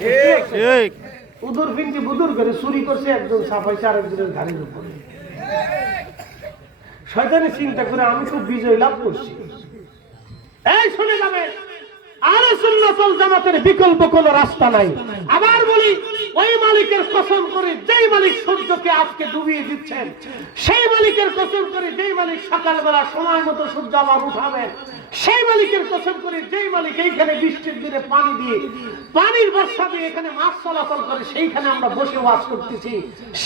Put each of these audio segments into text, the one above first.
ঠিক উদুর ফিনটি বুদুর করে চুরি করছে, একজন সাফাইছে আরেকজনের গাড়ির উপরে। শয়তানি চিন্তা করে আমি খুব বিজয় লাভ করছি। এই শুনে যাবে, আহলে সুন্নাত ওয়াল জামাতের বিকল্প কোন রাস্তা নাই। আবার বলি, ওই মালিকের কসম করে, যেই মালিক সূর্যকে আজকে ডুবিয়ে দিচ্ছেন, সেই মালিকের কসম করে, যেই মালিক সকালবেলা সময় মতো সূর্য আবার উঠাবেন, সেই মালিকের কসম করে, যেই মালিক এইখানে বৃষ্টির দিনে পানি দিয়ে, পানির বর্ষা দিয়ে এখানে মাছ চলাচল করে, সেইখানে আমরা বসে ওয়াজ করতেছি,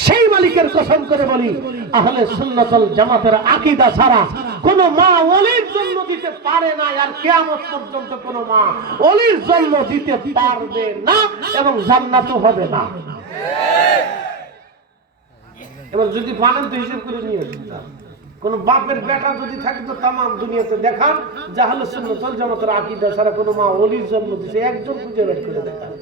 সেই মালিকের কসম করে বলি, আহলে সুন্নাত ওয়াল জামাতের আকীদা ছাড়া কোন মা ওলির জন্ম দিতে পারে না, আর কিয়ামত পর্যন্ত কোন মা ওলির জন্ম দিতে পারবে না, এবং জান্নাতও হবে না। এবার যদি পানেন তো হিসেব করে নিয়ে আসুন, কোন বাপের বেটা যদি থাকে তো তাম দুনিয়াতে দেখান যে আহলে সুন্নাত ওয়াল জামাতের আকীদা ছাড়া কোন মা ওলির জন্ম দিতে, একজন খুঁজে বের করে দেখান।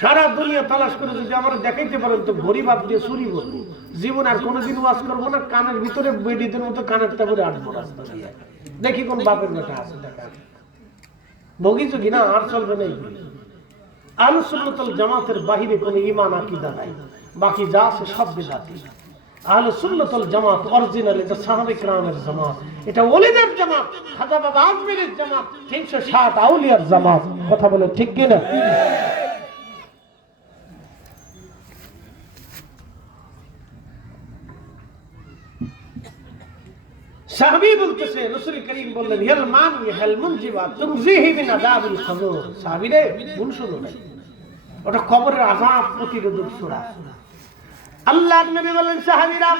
সারা দুনিয়া তালাশ করে যদি আমরা দেখাইতে পারেন তো ভরি বাদ দিয়ে চুরি বলবো, জীবন আর কোনোদিন ওয়াজ করবো না, কানের ভিতরে বেডিদের মতো কানের তাবরে আটবো রাস্তা দিয়ে। দেখি কোন বাপের বেটা আছে দেখা, ভোগিছ কিনা, আর চলবে না। আহলে সুন্নাত ওয়াল জামাতের বাহিরে কোনো ঈমান আকীদা নাই, বাকি যা আছে সব বিদআতি। আহলে সুন্নাত ওয়াল জামাত অরিজিনাল, এটা সাহাবা কিরামের জামাত, এটা ওলিদের জামাত, খাজা বাবা আজমিরের জামাত, 360 আউলিয়ার জামাত। কথা বলে ঠিক কিনা? সাহাবী বলতেছে, রাসূল করিম বললেন, ইয়াল মান ইয়াল মুনজিবা তুমজিহি মিন আযাবিল কবর। সাহাবীরে ভুল শুনো না, ওটা কবরের আযাব প্রতিরোধক সূরা। আল্লাহর নবী বলেন, সাহাবীরা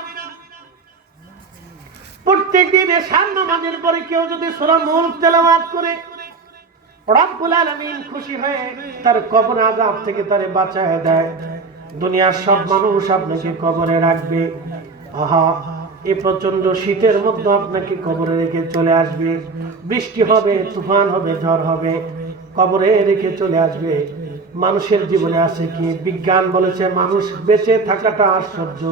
প্রত্যেকদিন এশার নামাজের পরে কেউ যদি সূরা মুলক তেলাওয়াত করে, রব্বুল আলামিন খুশি হয়ে তার কবর আযাব থেকে তারে বাঁচায় দেয়। দুনিয়ার সব মানুষ আপনাকে কবরে রাখবে, আহা এই প্রচন্ড শীতের মধ্যে আপনাকে কবরে রেখে চলে আসবে, বৃষ্টি হবে, তুফান হবে, ঝড় হবে, কবরে রেখে চলে আসবে। মানুষের জীবনে আছে কি? বিজ্ঞান বলেছে মানুষ বেঁচে থাকাটা আশ্চর্য,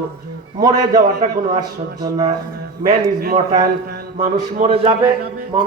মরে যাওয়াটা কোনো আশ্চর্য না। ম্যান ইজ মর্টাল, মানুষ মরে যাবে।